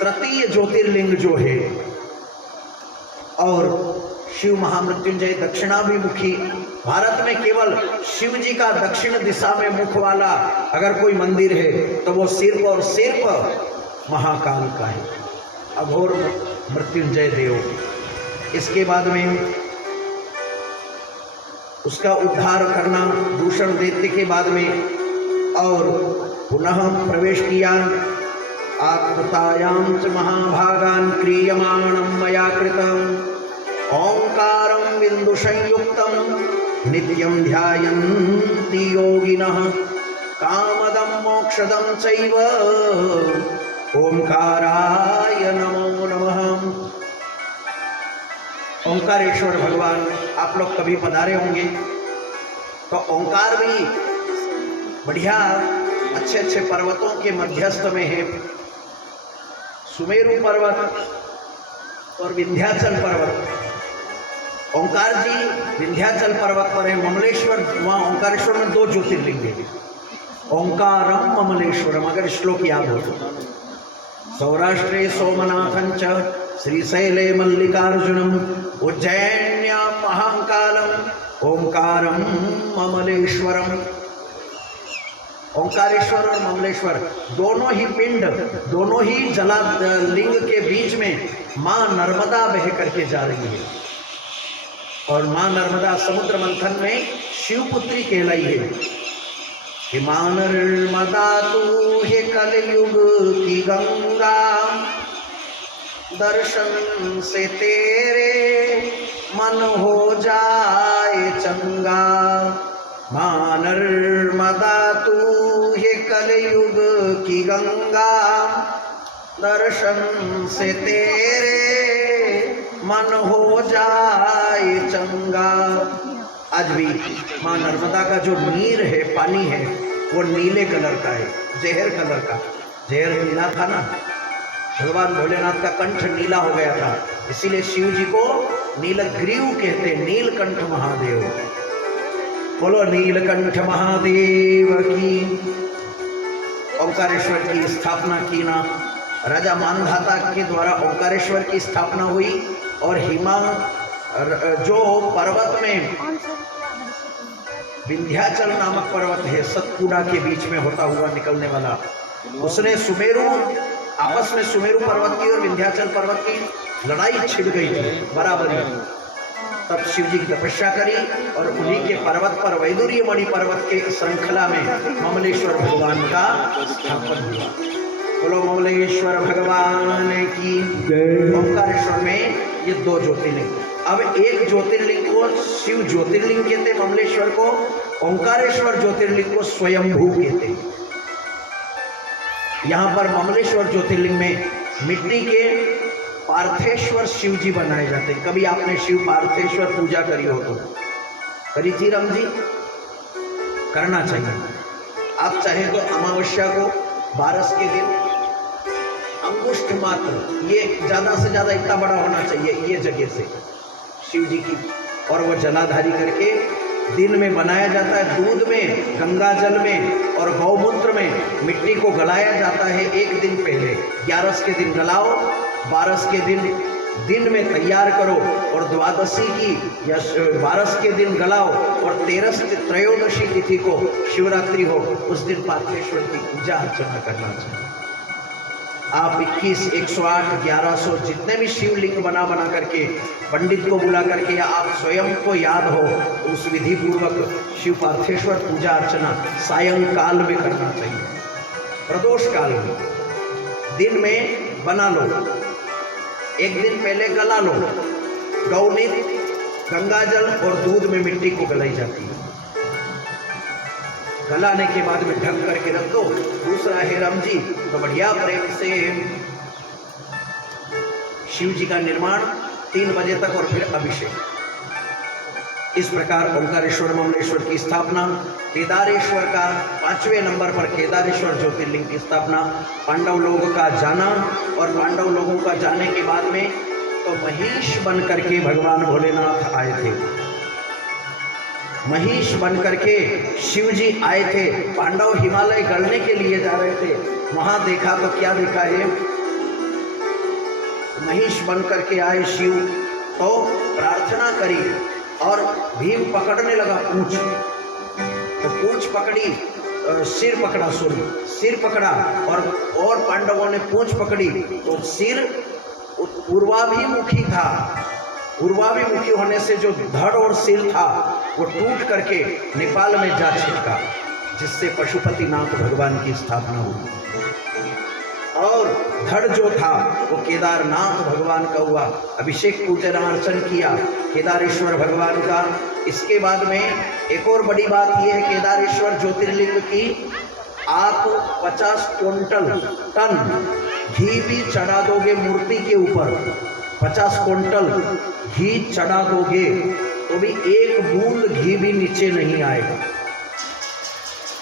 तृतीय ज्योतिर्लिंग जो है, और शिव महामृत्युंजय दक्षिणाभिमुखी, भारत में केवल शिव जी का दक्षिण दिशा में मुख वाला अगर कोई मंदिर है तो वो सिर्फ और सिर्फ महाकाल का है, अघोर मृत्युंजय देव। इसके बाद में उसका उद्धार करना दूषण दैत्य के बाद में, और पुनः प्रवेश किया आकृतायां च महाभागान् क्रियमाणं मया कृतं ओंकारं बिंदु संयुक्तं नित्यं ध्यायन्ति योगिनः कामदं मोक्षदं चैव ओंकाराय नमो नमः। ओंकारेश्वर भगवान आप लोग कभी पधारे होंगे तो ओंकार भी बढ़िया अच्छे अच्छे पर्वतों के मध्यस्थ में है। सुमेरु पर्वत और विंध्याचल पर्वत। ओंकार जी विंध्याचल पर्वत पर है, ममलेश्वर, वहाँ ओंकारेश्वर में 2 ज्योतिर्लिंग है, ओंकारम ममलेश्वरम, अगर श्लोक याद हो तो। सौराष्ट्रे सोमनाथं च श्रीशैले मल्लिकार्जुनम उज्जैन्यां महाकालम ओंकारम ममलेश्वरम। ओंकारेश्वर और ममलेश्वर दोनों ही पिंड, दोनों ही जला लिंग के बीच में माँ नर्मदा बह करके जा रही है, और माँ नर्मदा समुद्र मंथन में शिवपुत्री कहलाई है कि माँ नर्मदा तू है कलयुग की गंगा, दर्शन से तेरे मन हो जाए चंगा। माँ नर्मदा तू है कलयुग की गंगा, दर्शन से तेरे मन हो जाए चंगा। आज भी माँ नर्मदा का जो नीर है, पानी है, वो नीले कलर का है, जहर कलर का। जहर नीला था ना, भगवान भोलेनाथ का कंठ नीला हो गया था, इसीलिए शिव जी को नीलग्रीव कहते, नीलकंठ महादेव। बोलो नीलकंठ महादेव की। ओंकारेश्वर की स्थापना की ना राजा मानधाता के द्वारा ओंकारेश्वर की स्थापना हुई, और हिमा जो पर्वत में विंध्याचल नामक पर्वत है, सतपुड़ा के बीच में होता हुआ निकलने वाला, उसने सुमेरु, आपस में सुमेरु पर्वत की और विंध्याचल पर्वत की लड़ाई छिड़ गई थी बराबरी। तब शिव जी की तपस्या करी और उन्हीं के पर्वत पर, वैदुर्य मणि पर्वत के श्रृंखला में ममलेश्वर भगवान का स्थापन हुआ। बोलो ममलेश्वर भगवान की जय। ओंकारेश्वर में ये 2 ज्योतिर्लिंग। अब एक ज्योतिर्लिंग को शिव ज्योतिर्लिंग कहते, ममलेश्वर को, ओंकारेश्वर ज्योतिर्लिंग को स्वयंभू कहते। यहाँ पर ममलेश्वर ज्योतिर्लिंग में मिट्टी के पार्थेश्वर शिव जी बनाए जाते हैं। कभी आपने शिव पार्थेश्वर पूजा करी हो तो करी थी राम जी? करना चाहिए। आप चाहे तो अमावस्या को 12 के दिन अंगुष्ठ मात्र, ये ज्यादा से ज्यादा इतना बड़ा होना चाहिए ये जगह से शिव जी की, और वो जलाधारी करके दिन में बनाया जाता है। दूध में, गंगा जल में और गौमूत्र में मिट्टी को गलाया जाता है एक दिन पहले। 11 के दिन गलाओ, 12 के दिन में तैयार करो, और द्वादशी की या 12 के दिन गलाओ, और 13 त्रयोदशी तिथि को शिवरात्रि हो, उस दिन पार्थेश्वर की पूजा अर्चना करना चाहिए। आप 21, 108, 1100 जितने भी शिवलिंग बना करके पंडित को बुला करके, या आप स्वयं को याद हो, तो उस विधि पूर्वक शिव पार्थेश्वर पूजा अर्चना सायंकाल में करना चाहिए। प्रदोष काल में दिन में बना लो, एक दिन पहले गला लो। गौनीत, गंगाजल और दूध में मिट्टी को गलाई जाती है। गलाने के बाद में ढक करके रख दो। दूसरा है राम जी, तो बढ़िया प्रेम से शिव जी का निर्माण 3 बजे तक, और फिर अभिषेक। इस प्रकार ओंकारेश्वर ममलेश्वर की स्थापना, केदारेश्वर का 5वें नंबर पर केदारेश्वर ज्योतिर्लिंग की स्थापना, पांडव लोगों का जाना, और पांडव लोगों का जाने के बाद में तो महिष बन करके भगवान भोलेनाथ आए थे। महिष बन करके शिव जी आए थे। पांडव हिमालय गढ़ने के लिए जा रहे थे, वहां देखा तो क्या देखा है महिष बन करके आए शिव, तो प्रार्थना करी और भीम पकड़ने लगा पूंछ, तो पूंछ पकड़ी, सिर पकड़ा, सिर पकड़ा, और पांडवों ने पूंछ पकड़ी, तो सिर पूर्वाभिमुखी था। पूर्वाभिमुखी होने से जो धड़ और सिर था वो टूट करके नेपाल में जा छिटका, जिससे पशुपतिनाथ भगवान की स्थापना हुई। और धड़ जो था वो केदारनाथ भगवान का हुआ। अभिषेक पूजन अर्चन किया केदारेश्वर भगवान का। इसके बाद में एक और बड़ी बात यह है केदारेश्वर ज्योतिर्लिंग की, आप 50 क्विंटल टन घी भी चढ़ा दोगे मूर्ति के ऊपर, 50 क्विंटल घी चढ़ा दोगे तो भी एक बूंद घी भी नीचे नहीं आएगा।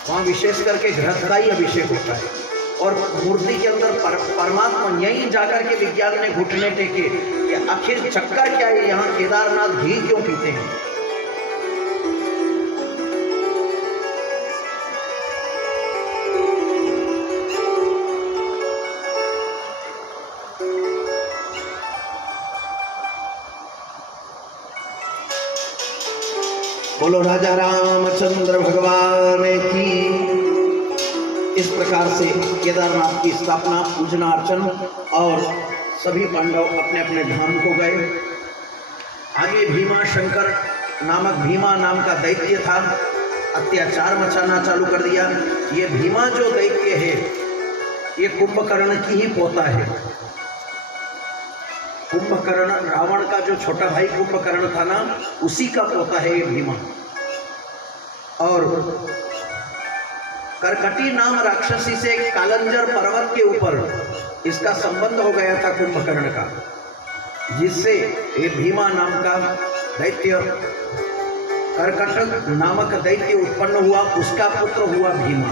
वहाँ विशेष करके घृत का ही अभिषेक होता है। और मूर्ति के अंदर परमात्मा, यहीं जाकर के विज्ञान ने घुटने टेके कि आखिर चक्कर क्या है, यहाँ केदारनाथ घी क्यों पीते हैं। बोलो राजा रामचंद्र भगवान की। इस प्रकार से केदारनाथ की स्थापना, पूजना अर्चन, और सभी पांडव अपने अपने धाम को गए। आगे भीमा शंकर नामक भीमा नाम का दैत्य था, अत्याचार मचाना चालू कर दिया। ये भीमा जो दैत्य है ये कुंभकर्ण की ही पोता है। कुंभकर्ण, रावण का जो छोटा भाई कुंभकर्ण था ना, उसी का पोता है ये भीमा। और करकटी नाम राक्षसी से कालंजर पर्वत के ऊपर इसका संबंध हो गया था कुंभकर्ण का, जिससे ये भीमा नाम का दैत्य, करकट नामक दैत्य उत्पन्न हुआ। उसका पुत्र हुआ भीमा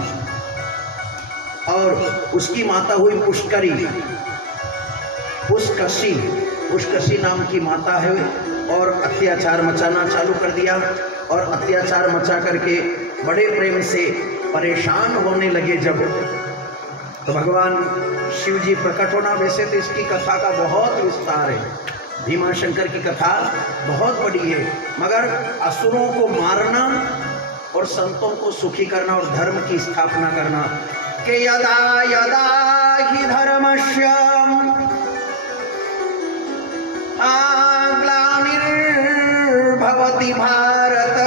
और उसकी माता हुई पुष्करी, पुष्कशी नाम की माता है। और अत्याचार मचाना चालू कर दिया, और अत्याचार मचा करके बड़े प्रेम से परेशान होने लगे जब, तो भगवान शिव जी प्रकट होना। वैसे तो इसकी कथा का बहुत विस्तार है, भीमा शंकर की कथा बहुत बड़ी है, मगर असुरों को मारना और संतों को सुखी करना और धर्म की स्थापना करना। के यदा यदा हि धर्मस्य ग्लानिर्भवति भारत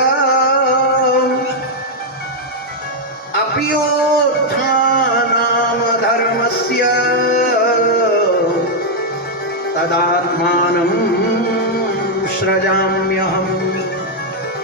अप्योत्थानं धर्मस्य तदात्मानं सृजाम्यहम्।